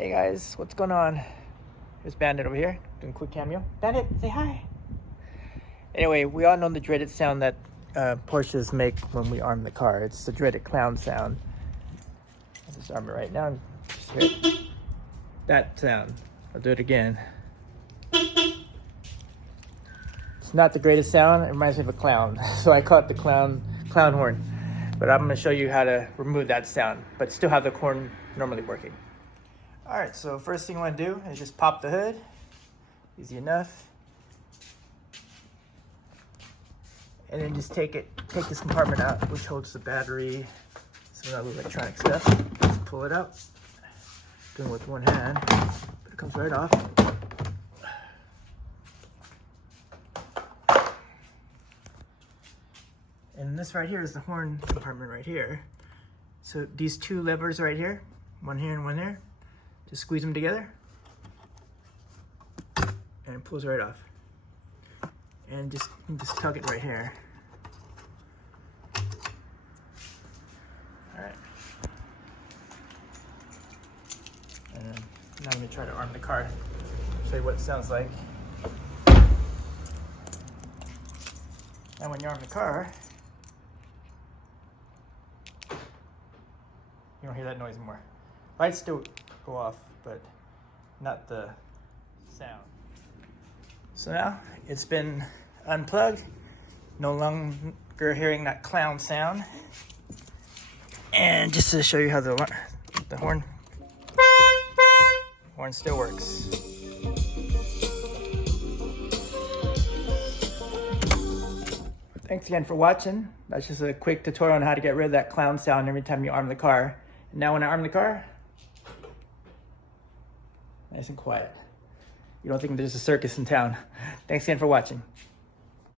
Hey guys, what's going on? Here's Bandit over here, doing a quick cameo. Bandit, say hi. Anyway, we all know the dreaded sound that Porsches make when we arm the car. It's the dreaded clown sound. I'll just arm it right now and just hear it. That sound. I'll do it again. It's not the greatest sound. It reminds me of a clown. So I call it the clown horn. But I'm going to show you how to remove that sound, but still have the horn normally working. All right, so first thing you want to do is just pop the hood. Easy enough. And then just take this compartment out, which holds the battery, some other electronic stuff. Just pull it out. Doing it with one hand, but it comes right off. And this right here is the horn compartment right here. So these two levers right here, one here and one there, just squeeze them together and it pulls right off. And just tug it right here. All right. And then now I'm gonna try to arm the car, show you what it sounds like. Now when you arm the car, you don't hear that noise anymore. Lights still go off, but not the sound. So now it's been unplugged, no longer hearing that clown sound. And just to show you how the horn still works. Thanks again for watching. That's just a quick tutorial on how to get rid of that clown sound every time you arm the car. And now when I arm the car, nice and quiet. You don't think there's a circus in town. Thanks again for watching.